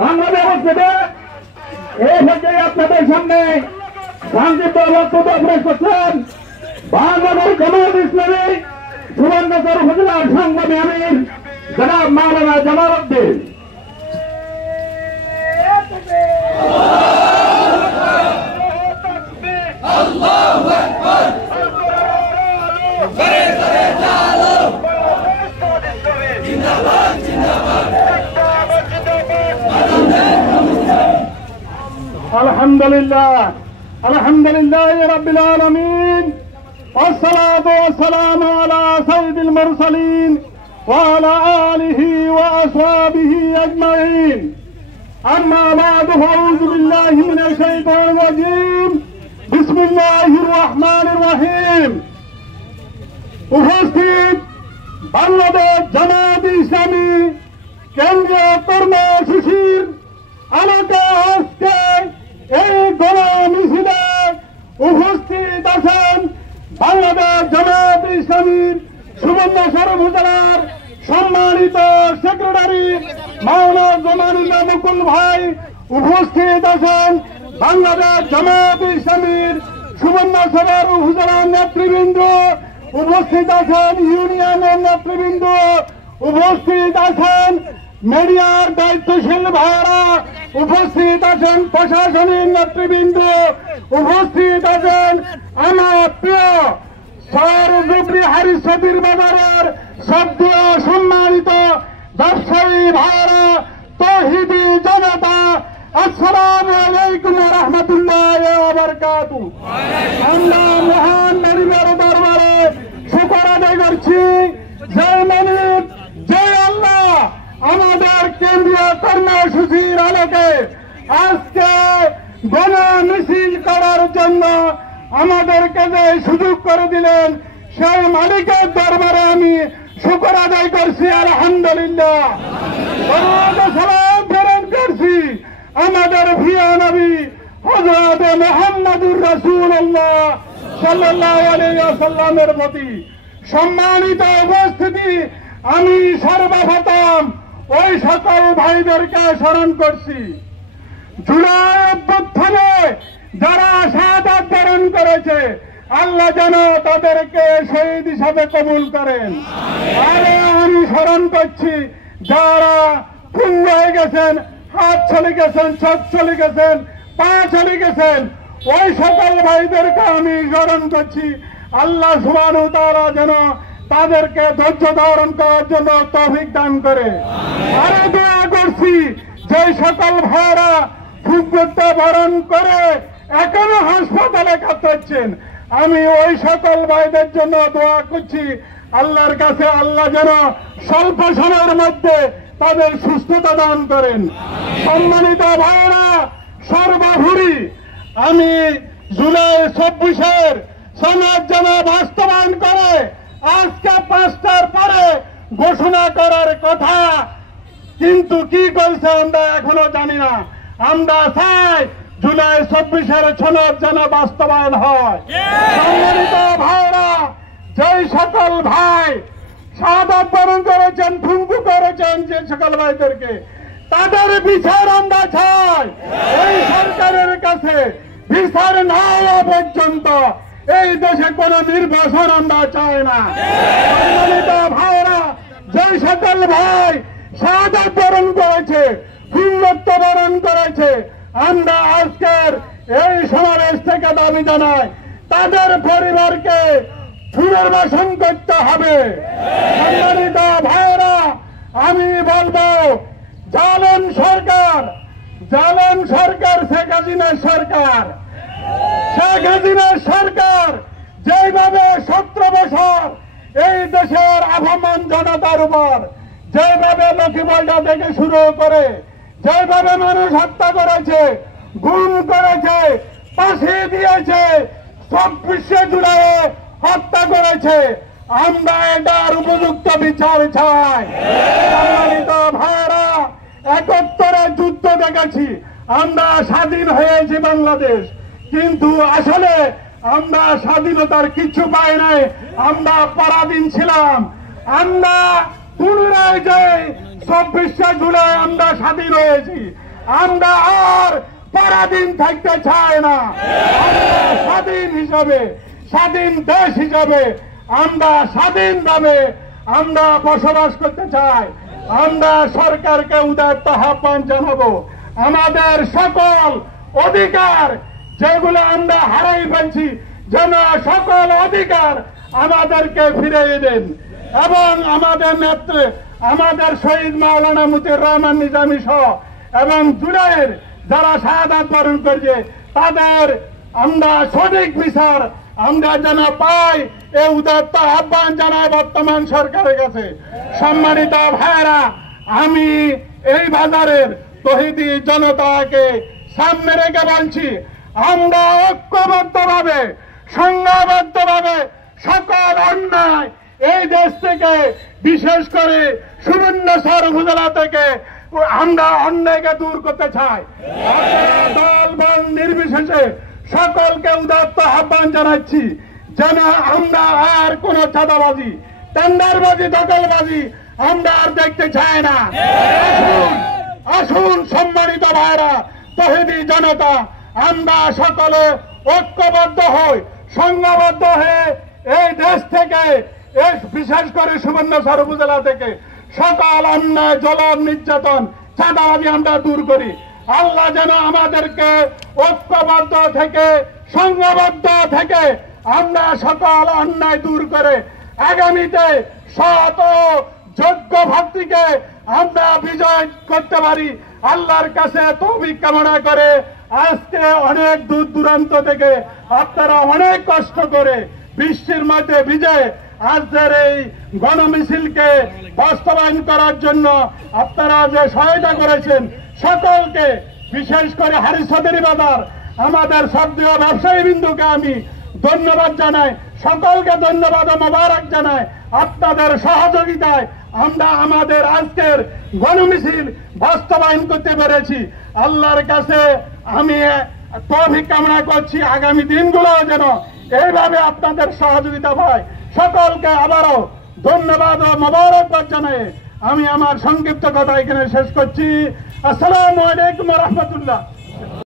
বাংলাদেশ থেকে এই থেকে আপনাদের সামনে সংক্ষিপ্ত বক্তব্য পেশ করছেন বাংলাদেশ জামায়াত ইসলামী সুবর্ণচর উপজেলার সংগ্রামী আমির জনাব মাওলানা জামাল উদ্দিন। আলহামদুলিল্লাহ রাব্বিল আলামিন ওয়াসসালাতু ওয়াসসালামু আলা সাইয়্যিদিল মুরসালিন ওয়া আলা আলিহি ওয়া আসহাবিহি আজমাইন। আম্মা বা'দু আউযু বিল্লাহি মিনাশ শাইতানির রাজীম। বিসমিল্লাহির রহমানির রহিম। উপস্থিত বাংলাদেশ জামায়াত ইসলামী কেন্দ্রীয় কর্মসূচির আলোকে আজকে এই গণ মিছিলে উপস্থিত আছেন বাংলাদেশ জামায়াত ইসলামীর সুবর্ণচর উপজেলার সম্মানিত সেক্রেটারি মাওলানা জামানুল্লাহ মুকুল ভাই, উপস্থিত আছেন বাংলাদেশ জামায়াত ইসলামীর সুবর্ণচর উপজেলার নেতৃবৃন্দ, উপস্থিত আছেন ইউনিয়নের নেতৃবৃন্দ, উপস্থিত আছেন মিডিয়ার দায়িত্বশীল ভাইয়েরা, উপস্থিত আছেন প্রশাসনিক নেতৃবৃন্দ, উপস্থিত আছেন আমার প্রিয় সরজুবরি হারিসবির বাজারের সদ্য সম্মানিত ব্যবসায়ী ভাইয়েরা, তৌহিদি জনতা, আসসালামু আলাইকুম ওয়া রাহমাতুল্লাহি ওয়া বারাকাতুহু। আমরা মহান নবীর দরবারে শুকর আদায় করছি যে আল্লাহ আমাদের কেন্দ্রীয় কর্মসূচির আলোকে আজকে গণ মিছিল করার জন্য আমাদেরকে যে সুযোগ করে দিলেন, সেই মালিকের দরবারে আমি শুকর আদায় করছি আলহামদুলিল্লাহ। সালাম প্রেরণ করছি আমাদের প্রিয় নবী হযরত মুহাম্মদুর রাসূলুল্লাহ সাল্লাল্লাহু আলাইহি ওয়াসাল্লামের প্রতি। সম্মানিত উপস্থিতি, আমি সর্বপ্রথম ওই সকল ভাইদেরকে স্মরণ করছি জুলাই অভ্যুত্থানে যারা শাহাদাত বরণ করেছে, আল্লাহ যেন তাদেরকে শহীদ হিসাবে কবুল করেন। আরে আমি স্মরণ করছি যারা পূর্ণ হয়ে গেছেন, হাত চলে গেছেন, চোখ চলে গেছেন, পা চলে গেছেন, ওই সকল ভাইদেরকে আমি স্মরণ করছি। আল্লাহ সুবহানাহু ওয়া তাআলা যেন তাদেরকে ধৈর্য ধারণ করার জন্য তৌফিক দান করে। আরো দোয়া করছি যে সকল ভাইরা ফুকবর্তা বরণ করে এখনো হাসপাতালে কাটাচ্ছেন, আমি ওই সকল ভাইদের জন্য দোয়া করছি আল্লাহর কাছে, আল্লাহ যেন স্বল্প সময়ের মধ্যে তাদের সুস্থতা দান করেন। সম্মানিত ভাইরা, সর্বোপরি আমি জুলাই ২৪-এর সনদ যেন বাস্তবায়ন করে আজকে ৫টার পরে ঘোষণা করার কথা, কিন্তু কি করছে আমরা এখনো জানি না। আমরা চাই জুলাই ২৪-এর সনদ যেন বাস্তবায়ন হয়। সম্মানিত ভাইরা, যেই সকল ভাই শাহাদাত বরণ করেছেন, ঠুনকু করেছেন, যে সকল ভাইদেরকে তাদের বিচার আমরা চাই। এই সরকারের কাছে বিচার না হওয়া পর্যন্ত এই দেশে কোন নির্বাচন আমরা চাই না। সম্মানিত ভাইরা, যে সকল ভাই শাহাদাত বরণ করেছে, পূর্ণত্ব বরণ করেছে, আমরা আজকের এই সমাবেশ থেকে দাবি জানাই তাদের পরিবারকে পুনর্বাসন করতে হবে। সম্মানিত ভাইরা, আমি বলবো জালেম সরকার শেখ হাসিনার সরকার, শেখ হাসিনার সরকার যেভাবে 17 বছর এই দেশের আভ্যন্তরীণ জনতার উপর যেভাবে লক্ষ্মীবল্টা থেকে শুরু করে যেভাবে মানুষ হত্যা করেছে, গুম করেছে, ফাঁসি দিয়েছে, সব বিশ্বে জুড়ে হত্যা করেছে, আমরা এটার উপযুক্ত বিচার চাই। সম্মানিত ভাইরা, ৭১ যুদ্ধ দেখেছি, আমরা স্বাধীন হয়েছি বাংলাদেশ, কিন্তু আসলে আমরা স্বাধীনতার কিছু পাই নাই, আমরা পরাধীন ছিলাম। আমরা পুনরায় যে ২৪শে জুলাই আমরা স্বাধীন হয়েছি, আমরা আর পরাধীন থাকতে চাই না। আমরা স্বাধীন হিসাবে, স্বাধীন দেশ হিসাবে আমরা স্বাধীনভাবে আমরা বসবাস করতে চাই। আমরা সরকারকে উদাত্ত আহ্বান জানাবো, আমাদের সকল অধিকার যেগুলো আমরা হারাই ফেলছি যেন সকল অধিকার আমাদেরকে ফিরিয়ে দেন এবং আমাদের নেত্রী আমাদের শহীদ মাওলানা মতিউর রহমান নিজামী সহ এবং জুলাইয়ের যারা শাহাদাত বরণ করেছে তাদের আমরা সঠিক বিচার আমরা যেন পাই এই উদাত্ত আহ্বান জানাই বর্তমান সরকারের কাছে। সম্মানিত ভাইরা, আমি এই বাজারের তৌহিদি জনতাকে সামনে রেখে বলছি, আমরা ঐক্যবদ্ধভাবে সংঘবদ্ধভাবে সকল অন্যায় এই দেশ থেকে বিশেষ করে সুবর্ণচর উপজেলা থেকে আমরা অন্যায়কে দূর করতে চাই। দল বল নির্বিশেষে সকলকে উদাত্ত আহ্বান জানাচ্ছি যেন আমরা আর কোন চাঁদাবাজি, টেন্ডারবাজি, দখলবাজি আমরা আর দেখতে চাই না। আসুন সম্মানিত ভাইরা, তৌহিদি জনতা, আমরা সকলে ঐক্যবদ্ধ হই, সংঘবদ্ধ হয়ে এই দেশ থেকে বিশেষ করে সুবর্ণচর উপজেলা থেকে সকল অন্যায়, জলম, নির্যাতন, চাঁদাবাজি আমরা দূর করি। আল্লাহ যেন আমাদেরকে ঐক্যবদ্ধ থেকে সংঘবদ্ধ থেকে আমরা সকল অন্যায় দূর করে আগামীতে সৎ ও যোগ্য ভক্তিকে আমরা বিজয় করতে পারি। আল্লাহর কাছে তৌফিক কামনা করে আজকে অনেক দূর দূরান্ত থেকে আপনারা অনেক কষ্ট করে বৃষ্টির মধ্যে ভিজে আজকের এই গণমিছিলকে বাস্তবায়ন করার জন্য আপনারা যে সহায়তা করেছেন সকলকে, বিশেষ করে হারিসদের বাজার আমাদের সক্রিয় ব্যবসায়ী বিন্দুকে আমি ধন্যবাদ জানাই, সকলকে ধন্যবাদ ও মোবারক জানাই। আপনাদের সহযোগিতায় আমরা আমাদের আজকের গণমিছিল বাস্তবায়ন করতে পেরেছি। আল্লাহর কাছে আমি তৌফিক কামনা করছি আগামী দিনগুলো যেন এইভাবে আপনাদের সহযোগিতা পায়। সকলকে আবারও ধন্যবাদ ও মোবারকবাদ জানাই আমি আমার সংক্ষিপ্ত কথা এখানে শেষ করছি। আসসালামু আলাইকুম ওয়া রাহমাতুল্লাহ।